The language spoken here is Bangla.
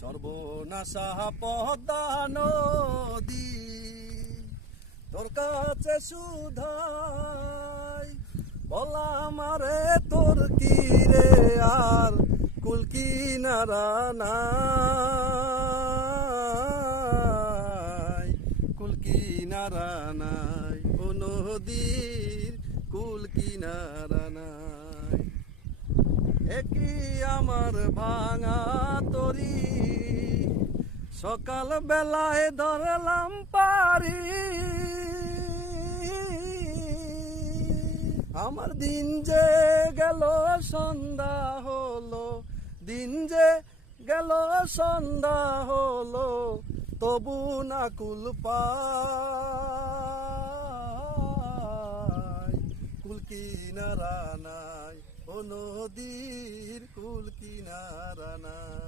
সর্বনাশা পদ্মা নদী তোর কাছে সুধাই বলা মারে তোর কি রে আর কুল কিনারা নাই কুল কিনারা নাই ও নদীর কুল কিনারা নাই একই আমার ভাঙা তরি সকাল বেলায় ধরলাম পারি আমার দিন যে গেল সন্ধ্যা হলো দিন যে গেল সন্ধ্যা হলো তবু না কুল পাই কুল কিনারা নাই ও নদীর কুল কিনারা নাই।